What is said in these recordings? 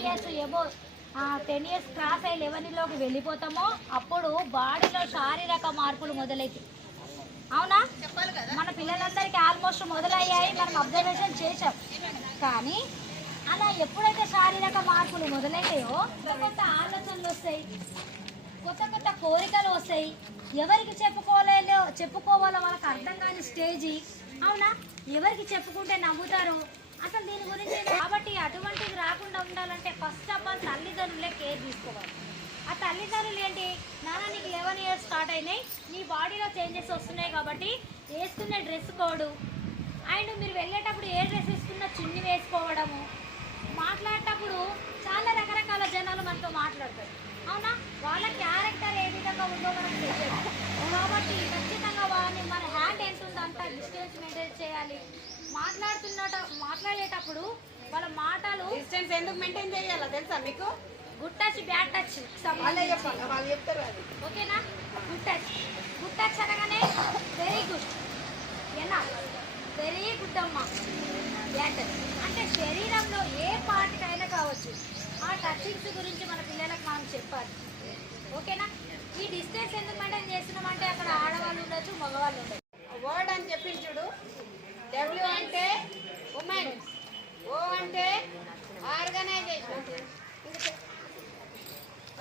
Years above ten years cross అయ్యి లెవెన్లోకి వెళ్ళిపోతామో అప్పుడు బాడీలో శారీరక మార్పులు మొదలవుతాయి అవునా? మన పిల్లలందరికీ ఆల్మోస్ట్ మొదలయ్యాయి మనం అబ్జర్వేషన్ చేసాం కానీ అలా ఎప్పుడైతే శారీరక మార్పులు కొత్త కొత్త ఆలోచనలు వస్తాయి. కొత్త కొత్త కోరికలు వస్తాయి. ఎవరికి చెప్పుకోలేదో చెప్పుకోవాలో వాళ్ళకి అర్థం కాని స్టేజీ. అవునా? ఎవరికి చెప్పుకుంటే నవ్వుతారు అసలు దీని గురించి కాబట్టి అటువంటివి రాకుండా ఉండాలంటే ఫస్ట్ ఆఫ్ ఆల్ తల్లిదండ్రులే కేర్ తీసుకోవాలి. ఆ తల్లిదండ్రులు ఏంటి? నాన్న నీకు లెవెన్ ఇయర్స్ స్టార్ట్ అయినాయి. నీ బాడీలో చేంజెస్ వస్తున్నాయి కాబట్టి వేసుకునే డ్రెస్ కోడు. అండ్ మీరు వెళ్ళేటప్పుడు ఏ డ్రెస్ వేసుకున్నా చున్ని వేసుకోవడము. మాట్లాడేటప్పుడు చాలా రకరకాల జనాలు మనతో మాట్లాడతారు. అవునా? వాళ్ళ క్యారెక్టర్ ఏ విధంగా ఉందో మనం తెలియదు. కాబట్టి ఖచ్చితంగా వాళ్ళని మన హ్యాండ్ ఎంత ఉందో అంత డిస్టెన్స్ మెయింటైన్ చేయాలి. మాట్లాడుతున్నట మాట్లాడేటప్పుడు వాళ్ళ మాటలు డిస్టెన్స్ ఎందుకు మెయింటైన్ చేయాలో తెలుసా మీకు? Good touch bad touch. వాళ్ళే చెప్తారు అది. ఓకేనా? Good touch. గుడ్ టచ్ అనగానే వెరీ గుడ్. ఎన్నా వెరీ గుడ్ అమ్మా. Bad touch. అంటే శరీరంలో ఏ పార్ట్కైనా కావచ్చు. ఆ టచింగ్స్ గురించి మన పిల్లలకు మనం చెప్పాలి. ఓకేనా? ఈ డిస్టెన్స్ ఎందుకు మెయింటైన్ చేస్తున్నామంటే అక్కడ ఆడవాళ్ళు ఉండొచ్చు మగవాళ్ళు ఉండొచ్చు వర్డ్ అని చెప్పింది చూడు డబ్ల్యూ అంటే ఉమెన్ ఓ అంటే organisation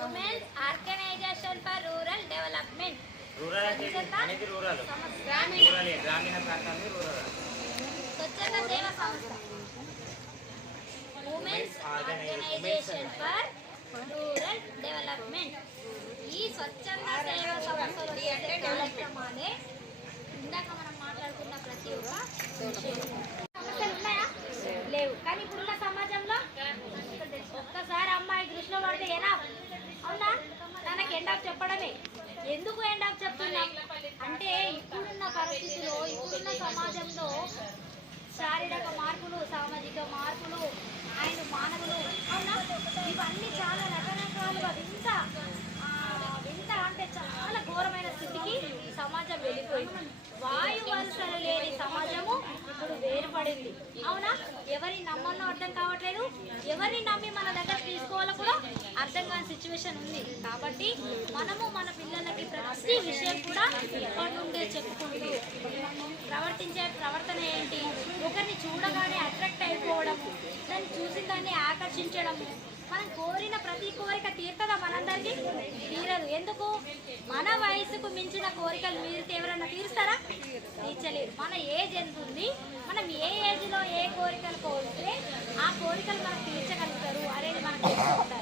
women's organisation for rural development rural అంటే ఇది అనేది రూరల్ గ్రామీణ ప్రాంతాన్ని రూరల్. స్వచ్ఛంద సేవ సంస్థ. Women's organisation for rural development ఈ స్వచ్ఛంద సేవ సంస్థలు కార్యక్రమాలే ఇందాక మనం మాట్లాడుకున్న ప్రతి ఒక్క విషయం. సమస్యలు ఉన్నాయా లేవు కానీ ఇప్పుడున్న సమాజంలో ఒక్కసారి అమ్మాయి దృష్టిలో పడితే ఏనా అవునా తనకి ఎండ్ ఆఫ్ చెప్పడమే ఎందుకు ఎండ్ ఆఫ్ చెప్తున్నాం? అంటే ఇప్పుడున్న పరిస్థితిలో ఇప్పుడున్న సమాజంలో శారీరక మార్పులు సామాజిక మార్పులు అండ్ మానవులు అవునా? ఇవన్నీ చాలా రకరకాలుగా వింత వింత అంటే చాలా ఘోరమైన స్థితికి సమాజం వెళ్ళిపోయింది. వాయు వరుసలు లేని సమాజము ఇప్పుడు వేరుపడింది అవునా? ఎవరిని నమ్మనో అర్థం కావట్లేదు. ఎవరిని నమ్మి మన దగ్గర తీసుకోవాలో కూడా అర్థం కాని సిచ్యువేషన్ ఉంది. కాబట్టి మనము మన పిల్లలకి ప్రతి విషయం కూడా ఇప్పటి నుండే చెప్పుకుంటూ ప్రవర్తించే ప్రవర్తన ఏంటి? ఒకరిని చూడగానే అట్రాక్ట్ అయిపోవడం దాన్ని చూసిన దాన్ని ఆకర్షించడము మనం కోరిన ప్రతి కోరిక తీరుతుందా మనందరికీ? తీరదు. ఎందుకు? మన వయసుకు మించిన కోరికలు మీరు ఎవరైనా తీరుస్తారా? తీర్చలేరు. మన ఏజ్ ఎంత ఉంది? మనం Wow.